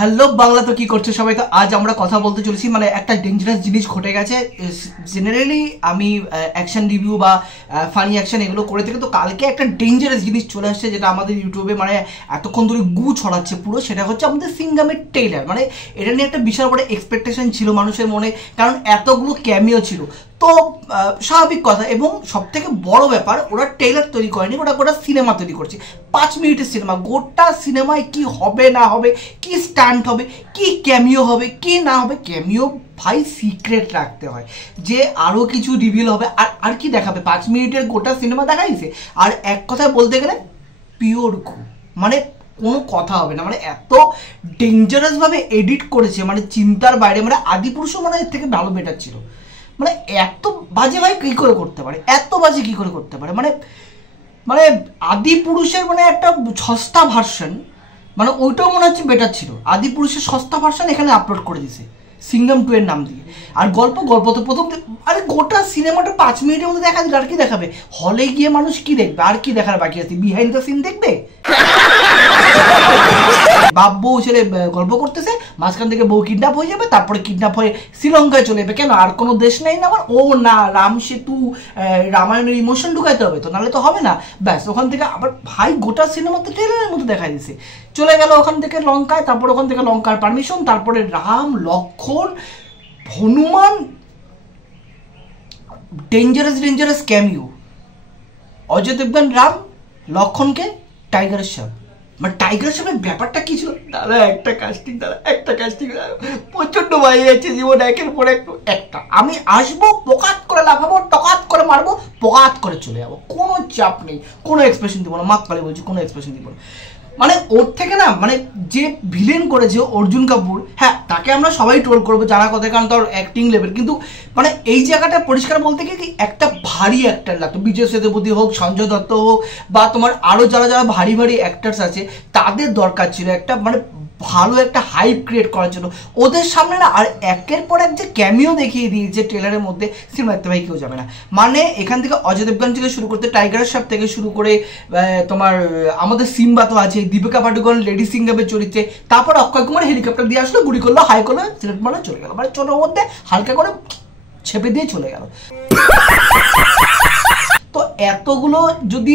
Hello Bangla, তো কি করছে সবাই? তো আজ আমরা কথা বলতে চলেছি মানে একটা ডেঞ্জারাস জিনিস ঘটে গেছে। জেনারেলি আমি অ্যাকশন রিভিউ বা ফানি অ্যাকশন এগুলো করে থাকি, তো কালকে একটা ডেঞ্জারাস জিনিস চলে আসছে যেটা আমাদের ইউটিউবে মানে এতক্ষণ ধরে গু ছড়াচ্ছে পুরো। সেটা হচ্ছে আমাদের সিঙ্গামের ট্রেইলার। মানে এটা নিয়ে একটা বিশাল বড় এক্সপেকটেশন ছিল মানুষের মনে, কারণ এতগুলো ক্যামিও ছিল। তো স্বাভাবিক কথা, এবং সব থেকে বড় ব্যাপার ওরা ট্রেইলার তৈরি করেনি, ওরা গোটা সিনেমা তৈরি করছে। 5 মিনিটের সিনেমা। গোটা সিনেমায় কি হবে না হবে, কি স্টান্ট হবে, কি ক্যামিও হবে, কি না হবে। ক্যামিও ভাই সিক্রেট রাখতে হয়, যে আরও কিছু রিভিল হবে। আর কি দেখাবে? 5 মিনিটের গোটা সিনেমা দেখাইছে। আর এক কথায় বলতে গেলে পিওর ঘু, মানে কোনো কথা হবে না। মানে এত ডেঞ্জারাসভাবে এডিট করেছে, মানে চিন্তার বাইরে। মানে আদিপুরুষও মানে এর থেকে ভালো বেটার ছিল। মানে এত বাজে ভাই কী করে করতে পারে, এত বাজে কী করে করতে পারে? মানে মানে আদিপুরুষের মানে একটা সস্তা ভার্সন, মানে ওইটাও মনে হচ্ছে বেটার ছিল। আদিপুরুষের সস্তা ভার্সন এখানে আপলোড করে দিছে সিঙ্গাম 2 এর নাম দিয়ে। আর গল্প তো প্রথম, আরে গোটা সিনেমাটা 5 মিনিটের মধ্যে দেখা দিল। আর কি দেখাবে? হলে গিয়ে মানুষ কি দেখবে? আর কি দেখার বাকি আছে? বিহাইন্ড দ্য সিন দেখবে? বাপ বউ ছেলে গল্প করতেছে, মাঝখান থেকে বউ কিডন্যাপ হয়ে যাবে, তারপরে কিডন্যাপ হয়ে শ্রীলঙ্কায় চলে যাবে। কেন? আর কোনো দেশ নেই না আমার? ও না, রাম সেতু রামায়ণের ইমোশন ঢুকাইতে হবে, তো নাহলে তো হবে না। ব্যাস, ওখান থেকে আবার ভাই গোটা সিনেমা তো ট্রেলারের মধ্যে দেখা দিছে। চলে গেল ওখান থেকে লঙ্কায়, তারপর ওখান থেকে লঙ্কার পারমিশন, তারপরে রাম লক্ষণ হনুমান, ডেঞ্জারাস ক্যামিও। অজয় দেবগন রাম, লক্ষণকে টাইগারের সাপ। মানে টাইগার সাপের ব্যাপারটা কি ছিল? দাদা একটা কাস্টিং প্রচন্ড বাজে যাচ্ছে জীবন, একের পর একটা। আমি আসবো, পোকাত করে লাফাবো, টকাত করে মারবো, পোকাত করে চলে যাবো, কোনো চাপ নেই, কোনো এক্সপ্রেশন দিব না। মাক কালে বলছি, কোনো এক্সপ্রেশন দিব না। মানে ওর থেকে না, মানে যে ভিলেন করেছে অর্জুন কাপুর, হ্যাঁ তাকে আমরা সবাই ট্রোল করবো জানা কথা, কারণ তার অ্যাক্টিং লেভেল। কিন্তু মানে এই জায়গাটা পরিষ্কার বলতে গিয়ে একটা ভারী অ্যাক্টার লাগতো। বিজয় সেতুপতি হোক, সঞ্জয় দত্ত হোক, বা তোমার আরও যারা ভারী অ্যাক্টার্স আছে, তাদের দরকার ছিল একটা মানে ভালো একটা হাইপ ক্রিয়েট করার জন্য ওদের সামনে না। আর একের পর এক যে ক্যামিও দেখিয়ে দিয়েছে ট্রেলারের মধ্যে, সিনেমা দেখতে ভাই কেউ যাবে না। মানে এখান থেকে অজয় দেবগন থেকে শুরু করতে, টাইগারের সাপ থেকে শুরু করে তোমার আমাদের সিম্বা তো আছে, দীপিকা পাডুকোন লেডি সিঙ্গামের চরিত্রে, তারপর অক্ষয় কুমার হেলিকপ্টার দিয়ে আসলো, গুলি করলো, হাই করলো, সিলেক্ট মারলো, চলে গেল। মানে ছোটোর মধ্যে হালকা করে ছেপে দিয়ে চলে গেল। তো এতগুলো যদি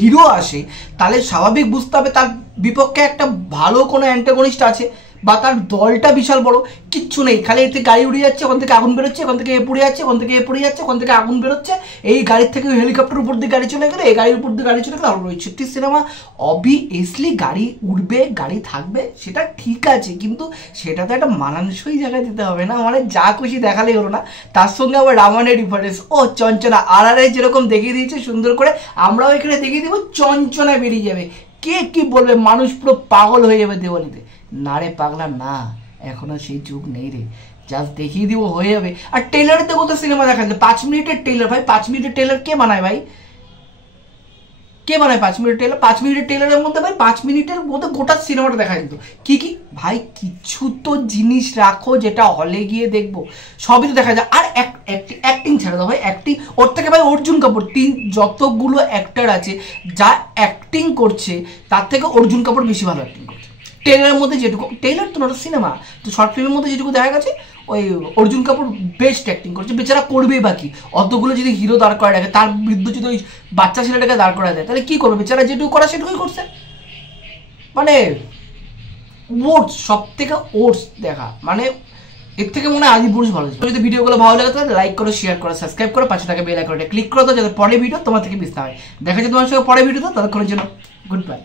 হিরো আসে, তাহলে স্বাভাবিক বুঝতে হবে তার বিপক্ষে একটা ভালো কোনো অ্যান্টাগনিস্ট আছে, বা তার দলটা বিশাল বড়। কিচ্ছু নেই, খালি এতে গাড়ি উড়ে যাচ্ছে, ওখান থেকে আগুন বেরোচ্ছে, ওখান থেকে এ পড়ে যাচ্ছে, ওখান থেকে এ পড়ে যাচ্ছে, ওখান থেকে আগুন বেরোচ্ছে, এই গাড়ির থেকে হেলিকপ্টার উপর দিয়ে গাড়ি চলে গেলে, এই গাড়ির উপর দিয়ে গাড়ি চলে গেলে। আর ওই ছোট্ট সিনেমা, অবভিয়াসলি গাড়ি উঠবে, গাড়ি থাকবে, সেটা ঠিক আছে, কিন্তু সেটা তো একটা মানানসই জায়গায় দিতে হবে না। মানে যা খুশি দেখালেই হলো না। তার সঙ্গে আবার রামায়ণের রিফারেন্স, ও চঞ্চনা আর যেরকম দেখিয়ে দিয়েছে সুন্দর করে, আমরাও এখানে দেখিয়ে দিব, চঞ্চনা বেরিয়ে যাবে। কে কি বলবে? মানুষ পুরো পাগল হয়ে যাবে দেওয়ালিতে। না রে পাগলা, না, এখনো সেই যুগ নেই রে, জাস্ট দেখিয়ে দিব, হয়ে যাবে। আর ট্রেলারে তো কত সিনেমা দেখা যায়, 5 মিনিটের ট্রেলার ভাই। 5 মিনিটের ট্রেলার কে বানায় ভাই? কে বানায় 5 মিনিটের ট্রেলার? 5 মিনিটের ট্রেলারের মধ্যে ভাই 5 মিনিটের মধ্যে গোটা সিনেমাটা দেখা যেত। কি ভাই, কিছু তো জিনিস রাখো যেটা হলে গিয়ে দেখবো। সবই তো দেখা যায়। আর অ্যাক্টিং ছেড়ে দাও ভাই, অ্যাক্টিং ওর থেকে ভাই অর্জুন কাপুর, যতগুলো অ্যাক্টার আছে যা অ্যাক্টিং করছে, তার থেকে অর্জুন কাপুর বেশি ভালো অ্যাক্টিং করছে। ট্রেলারের মধ্যে যেটুকু, ট্রেলার তো নট সিনেমা, তো শর্ট ফিল্মের মধ্যে যেটুকু দেখা গেছে, ওই অর্জুন কাপুর বেস্ট অ্যাক্টিং করছে। বেচারা করবেই বাকি, অতগুলো যদি হিরো দাঁড় করা রাখে, তার বিরুদ্ধে যদি ওই বাচ্চা ছেলেটাকে দাঁড় করা দেয়, তাহলে কী করবে? বেচারা যেটুকু করা সেটুকুই করছে। মানে ওটস, সব থেকে ওটস দেখা, মানে এর থেকে মনে হয় আদিপুরুষ ভালো। যদি ভিডিওগুলো ভালো লাগে তাহলে লাইক করো, শেয়ার করো, সাবস্ক্রাইব করো, পাশে টাকা বেল আইকনটা ক্লিক করো, তো যাতে পরের ভিডিও তোমার থেকে মিস না হয়। দেখা যায় তোমার সঙ্গে পরের ভিডিওতে। ততক্ষণের জন্য গুড বাই।